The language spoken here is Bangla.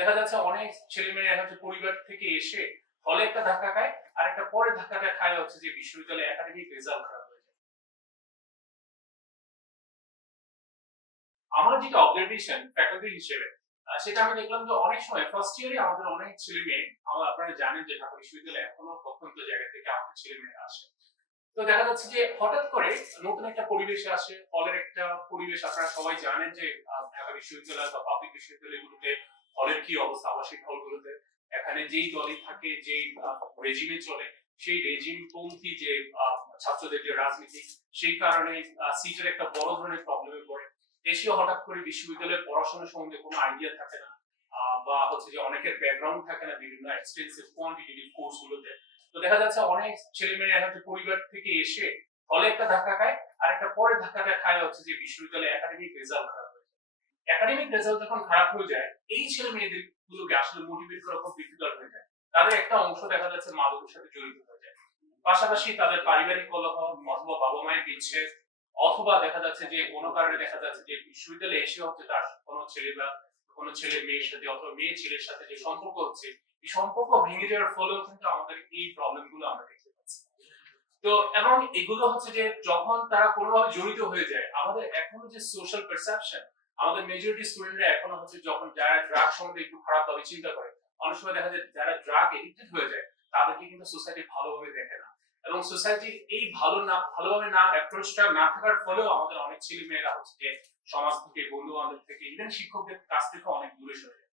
দেখা যাচ্ছে অনেক ছেলে মেয়েরা হচ্ছে পরিবার থেকে এসে হলে একটা ধাক্কা খায়, আর একটা পরে ধাক্কাটা খায় হচ্ছে যে বিশ্ববিদ্যালয়ে একাডেমিক রেজাল্ট খারাপ হয়ে যায়। আমার যেটা অবজারভেশন ফ্যাকাল্টি হিসেবে, সেটা আমি দেখলাম যে অনেক সময় ফার্স্ট ইয়ারে আমাদের অনেক ছেলে মেয়ে, আপনারা জানেন যে ঢাকা বিশ্ববিদ্যালয়ে এখনো প্রত্যন্ত জায়গা থেকে আমাদের ছেলে মেয়েরা আসে। তো দেখা যাচ্ছে যে হঠাৎ করে নতুন একটা পরিবেশে আসে, হলের একটা পরিবেশ আপনারা সবাই জানেন যে ঢাকা বিশ্ববিদ্যালয় বা পাবলিক বিশ্ববিদ্যালয়গুলোতে হলের কি অবস্থা, আবাসিক হলগুলোতে এখানে যেই দলই থাকে, যেই রেজিমে চলে, সেই রেজিম পন্থী যে ছাত্রদের যে রাজনীতি, সেই কারণে সিটের একটা বড় ধরনের প্রবলেমে পড়ে। এসেও হঠাৎ করে বিশ্ববিদ্যালয়ের পড়াশোনা সম্বন্ধে কোনো আইডিয়া থাকে না, বা হচ্ছে যে অনেকের ব্যাকগ্রাউন্ড থাকে না বিভিন্ন এক্সটেন্সিভ কোয়ান্টিটেটিভ কোর্স গুলোতে। তো দেখা যাচ্ছে অনেক ছেলে মেয়েরা হচ্ছে পরিবার থেকে এসে হলে একটা ধাক্কা খায়, আর একটা পরে ধাক্কাটা খায় হচ্ছে যে বিশ্ববিদ্যালয়ে একাডেমিক রেজাল্ট খারাপ হয়ে যায়। একাডেমিক রেজাল্ট যখন খারাপ হয়ে যায়, এই ছেলে মেয়েদের গুলোকে আসলে মোটিভেট করা খুব ডিফিকাল্ট হয়ে যায়। তাদের একটা অংশ দেখা যাচ্ছে মাদকের সাথে জড়িত হয়ে যায়, পাশাপাশি তাদের পারিবারিক কলহ অথবা বাবা মায়ের বিচ্ছেদ, অথবা দেখা যাচ্ছে যে কোনো কারণে দেখা যাচ্ছে যে বিশ্ববিদ্যালয়ে এসে হচ্ছে তার কোনো ছেলে মেয়ের সাথে অথবা মেয়ে ছেলের সাথে যে সম্পর্ক হচ্ছে, এই সম্পর্ক ভেঙে যাওয়ার ফলেও কিন্তু আমাদের এই প্রবলেম গুলো আমরা দেখতে পাচ্ছি। তো এবং এগুলো হচ্ছে যে যখন তারা কোনোভাবে জড়িত হয়ে যায়, আমাদের এখনো যে সোশ্যাল পারসেপশন, আমাদের মেজরিটি স্টুডেন্টরা এখনো হচ্ছে যখন যারা ড্রাগ সম্বন্ধে একটু খারাপ ভাবে চিন্তা করে, অনেক সময় দেখা যায় যারা ড্রাগ এডিক্টেড হয়ে যায় তাদেরকে কিন্তু সোসাইটি ভালোভাবে দেখে না, এবং সোসাইটির এই ভালোভাবে না অ্যাপ্রোচটা না থাকার ফলেও আমাদের অনেক ছেলে মেয়েরা হচ্ছে যে সমাজ থেকে, বন্ধু বান্ধব থেকে, ইভেন শিক্ষকদের কাছ থেকে অনেক দূরে সরে যায়।